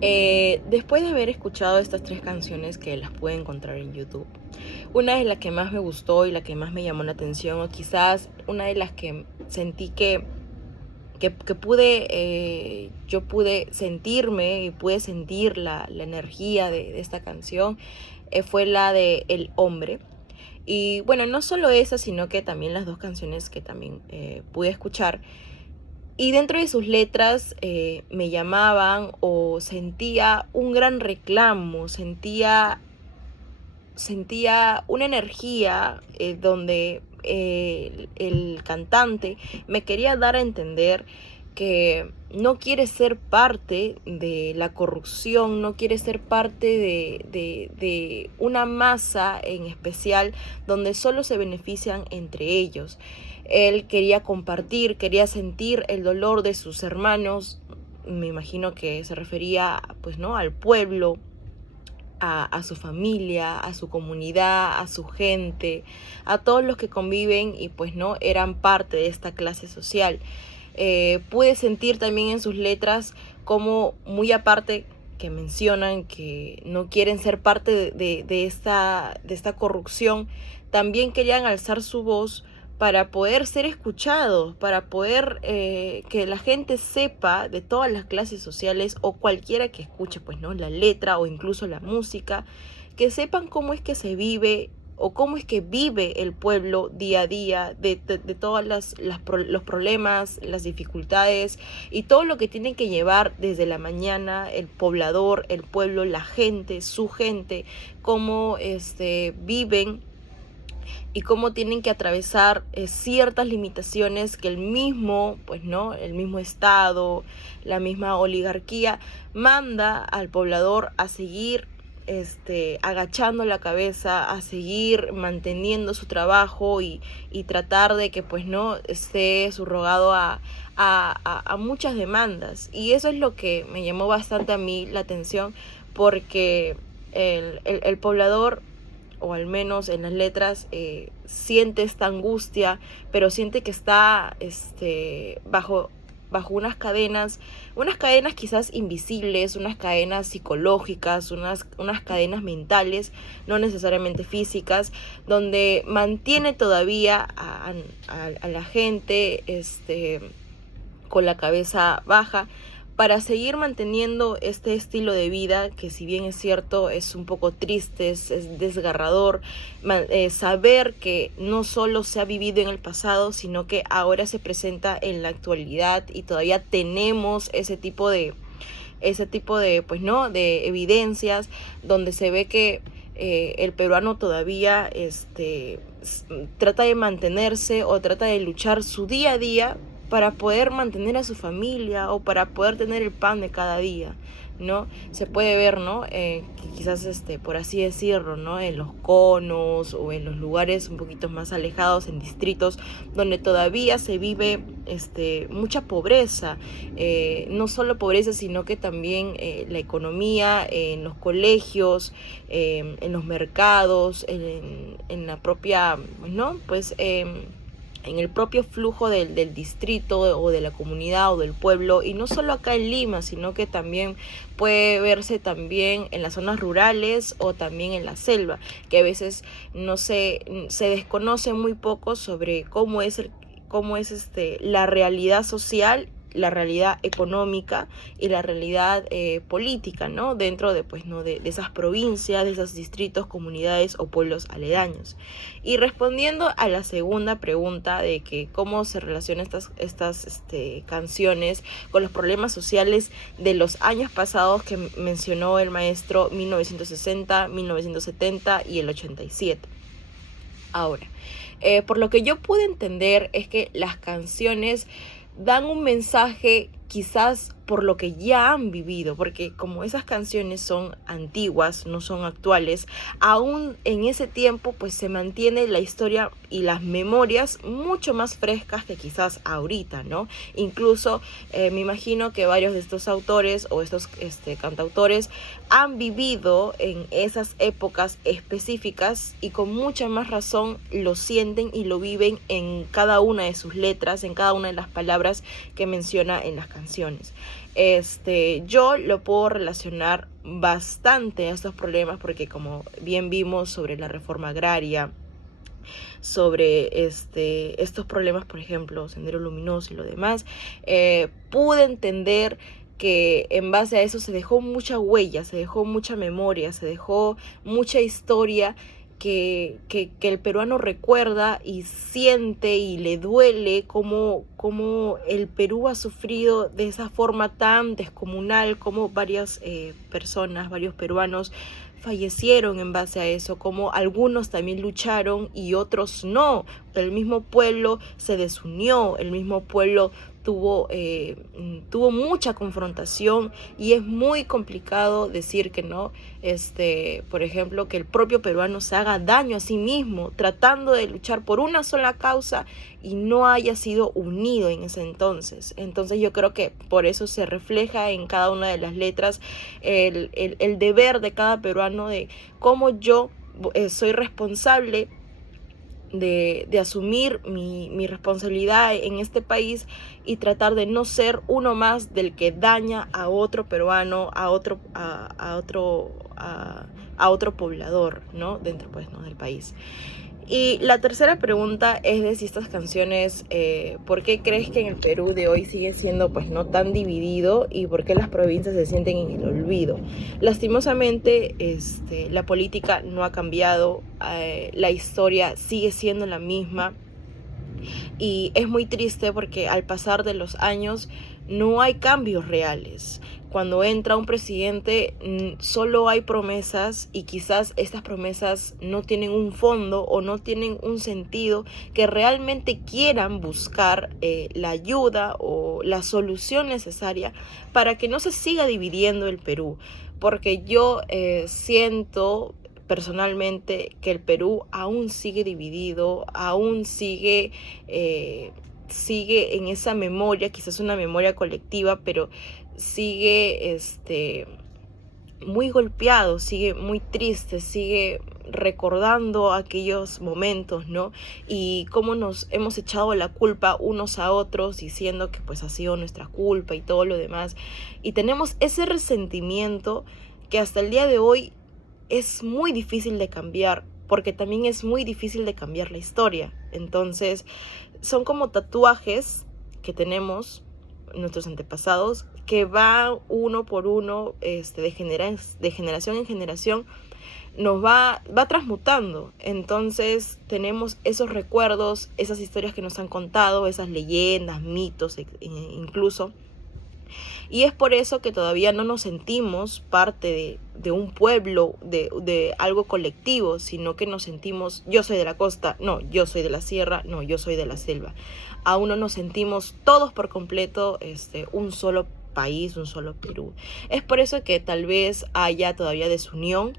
Después de haber escuchado estas tres canciones que las pude encontrar en YouTube, una de las que más me gustó y la que más me llamó la atención, o quizás una de las que sentí que pude, yo pude sentirme y pude sentir la energía de esta canción, fue la de El Hombre. Y bueno, no solo esa, sino que también las dos canciones que también pude escuchar. Y dentro de sus letras me llamaban o sentía un gran reclamo, sentía una energía donde el cantante me quería dar a entender que no quiere ser parte de la corrupción, no quiere ser parte de una masa en especial donde solo se benefician entre ellos. Él quería compartir, quería sentir el dolor de sus hermanos. Me imagino que se refería, pues, ¿no?, al pueblo, a su familia, a su comunidad, a su gente, a todos los que conviven y pues no eran parte de esta clase social. Pude sentir también en sus letras como muy aparte que mencionan que no quieren ser parte de esta corrupción, también querían alzar su voz para poder ser escuchados, para poder que la gente sepa de todas las clases sociales o cualquiera que escuche, pues, ¿no?, la letra o incluso la música, que sepan cómo es que se vive o cómo es que vive el pueblo día a día, de todos los problemas, las dificultades y todo lo que tienen que llevar desde la mañana el poblador, el pueblo, la gente, su gente, cómo viven y cómo tienen que atravesar ciertas limitaciones que el mismo, pues no, el mismo Estado, la misma oligarquía manda al poblador a seguir agachando la cabeza, a seguir manteniendo su trabajo y tratar de que pues no esté subrogado a muchas demandas. Y eso es lo que me llamó bastante a mí la atención, porque el poblador, o al menos en las letras, siente esta angustia, pero siente que está bajo unas cadenas quizás invisibles, unas cadenas psicológicas, unas cadenas mentales, no necesariamente físicas, donde mantiene todavía a la gente con la cabeza baja, para seguir manteniendo este estilo de vida que, si bien es cierto, es un poco triste, es desgarrador, saber que no solo se ha vivido en el pasado, sino que ahora se presenta en la actualidad y todavía tenemos ese tipo de pues no, de evidencias donde se ve que el peruano todavía trata de mantenerse o trata de luchar su día a día para poder mantener a su familia o para poder tener el pan de cada día, ¿no? Se puede ver, ¿no? Que quizás, por así decirlo, ¿no?, en los conos o en los lugares un poquito más alejados, en distritos donde todavía se vive mucha pobreza, no solo pobreza, sino que también la economía, en los colegios, en los mercados, en la propia, ¿no?, pues en el propio flujo del distrito o de la comunidad o del pueblo, y no solo acá en Lima, sino que también puede verse también en las zonas rurales o también en la selva, que a veces no se desconoce muy poco sobre cómo es la realidad social, la realidad económica y la realidad política, ¿no?, dentro de, pues, ¿no?, de esas provincias, de esos distritos, comunidades o pueblos aledaños. Y respondiendo a la segunda pregunta de que cómo se relacionan estas canciones con los problemas sociales de los años pasados que mencionó el maestro, 1960, 1970 y el 87. Ahora, por lo que yo pude entender es que las canciones dan un mensaje quizás por lo que ya han vivido, porque como esas canciones son antiguas, no son actuales, aún en ese tiempo pues se mantiene la historia y las memorias mucho más frescas que quizás ahorita, ¿no? Incluso me imagino que varios de estos autores o estos cantautores han vivido en esas épocas específicas y con mucha más razón lo sienten y lo viven en cada una de sus letras, en cada una de las palabras que menciona en las canciones. Yo lo puedo relacionar bastante a estos problemas porque, como bien vimos sobre la reforma agraria, sobre estos problemas, por ejemplo, Sendero Luminoso y lo demás, pude entender que en base a eso se dejó mucha huella, se dejó mucha memoria, se dejó mucha historia que el peruano recuerda y siente y le duele cómo el Perú ha sufrido de esa forma tan descomunal, como varias personas, varios peruanos fallecieron en base a eso, como algunos también lucharon y otros no. El mismo pueblo se desunió, el mismo pueblo tuvo mucha confrontación y es muy complicado decir que no, por ejemplo, que el propio peruano se haga daño a sí mismo tratando de luchar por una sola causa y no haya sido unido en ese entonces. Entonces yo creo que por eso se refleja en cada una de las letras el deber de cada peruano de cómo yo soy responsable de asumir mi responsabilidad en este país y tratar de no ser uno más del que daña a otro peruano, a otro poblador, ¿no? Dentro, pues, ¿no?, del país. Y la tercera pregunta es de si estas canciones, ¿por qué crees que en el Perú de hoy sigue siendo, pues, no tan dividido, y por qué las provincias se sienten en el olvido? Lastimosamente, la política no ha cambiado, la historia sigue siendo la misma. Y es muy triste porque al pasar de los años no hay cambios reales. Cuando entra un presidente solo hay promesas y quizás estas promesas no tienen un fondo o no tienen un sentido que realmente quieran buscar la ayuda o la solución necesaria para que no se siga dividiendo el Perú. Porque yo siento personalmente que el Perú aún sigue dividido, aún sigue en esa memoria, quizás una memoria colectiva, pero sigue muy golpeado, sigue muy triste, sigue recordando aquellos momentos, ¿no? Y cómo nos hemos echado la culpa unos a otros diciendo que pues ha sido nuestra culpa y todo lo demás. Y tenemos ese resentimiento que hasta el día de hoy es muy difícil de cambiar, porque también es muy difícil de cambiar la historia. Entonces, son como tatuajes que tenemos nuestros antepasados, que va uno por uno, de generación en generación, nos va transmutando. Entonces tenemos esos recuerdos, esas historias que nos han contado, esas leyendas, mitos incluso. Y es por eso que todavía no nos sentimos parte de un pueblo, de algo colectivo, sino que nos sentimos, yo soy de la costa, no, yo soy de la sierra, no, yo soy de la selva. Aún no nos sentimos todos por completo un solo país, un solo Perú. Es por eso que tal vez haya todavía desunión,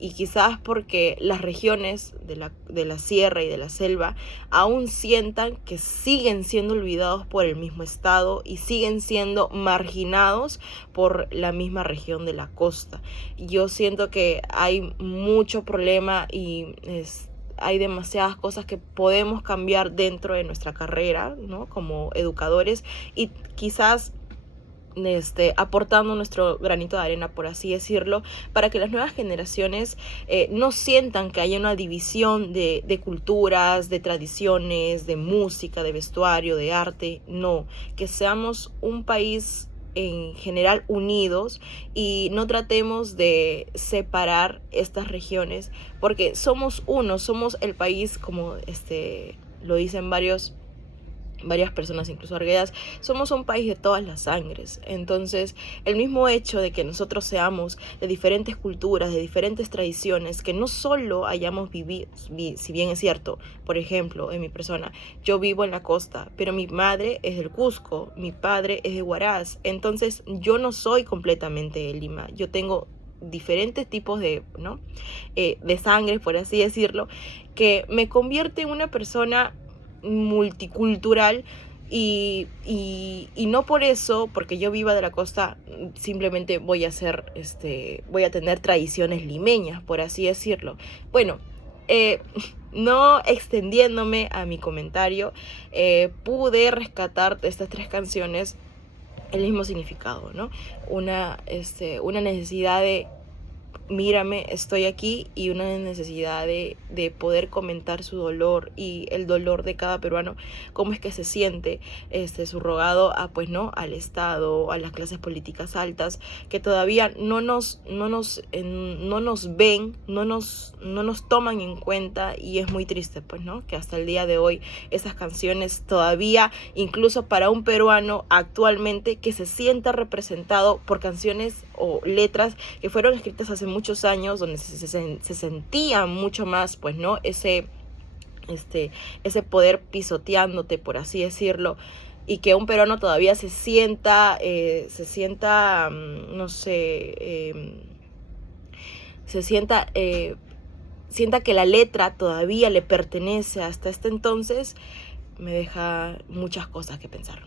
y quizás porque las regiones de la sierra y de la selva aún sientan que siguen siendo olvidados por el mismo Estado y siguen siendo marginados por la misma región de la costa. Yo siento que hay mucho problema y hay demasiadas cosas que podemos cambiar dentro de nuestra carrera, ¿no?, como educadores, y quizás aportando nuestro granito de arena, por así decirlo, para que las nuevas generaciones no sientan que haya una división de culturas, de tradiciones, de música, de vestuario, de arte. No, que seamos un país en general unidos y no tratemos de separar estas regiones, porque somos uno, somos el país, como lo dicen varias personas, incluso arguedas, somos un país de todas las sangres. Entonces, el mismo hecho de que nosotros seamos de diferentes culturas, de diferentes tradiciones, que no solo hayamos vivido, si bien es cierto, por ejemplo, en mi persona, yo vivo en la costa, pero mi madre es del Cusco, mi padre es de Huaraz, entonces yo no soy completamente de Lima, yo tengo diferentes tipos de sangre, por así decirlo, que me convierte en una persona multicultural, y no por eso, porque yo viva de la costa, simplemente voy a tener tradiciones limeñas, por así decirlo. Bueno, no extendiéndome a mi comentario, pude rescatar estas tres canciones el mismo significado, ¿no? Una necesidad de mírame, estoy aquí, y una necesidad de poder comentar su dolor y el dolor de cada peruano, cómo es que se siente subrogado a, pues, ¿no?, al Estado, a las clases políticas altas, que todavía no nos ven, no nos toman en cuenta, y es muy triste, pues, ¿no?, que hasta el día de hoy esas canciones todavía, incluso para un peruano actualmente, que se sienta representado por canciones o letras que fueron escritas hace muchos años, donde se sentía mucho más, pues, ¿no?, ese poder pisoteándote, por así decirlo, y que un peruano todavía se sienta, no sé, sienta que la letra todavía le pertenece hasta este entonces, me deja muchas cosas que pensar.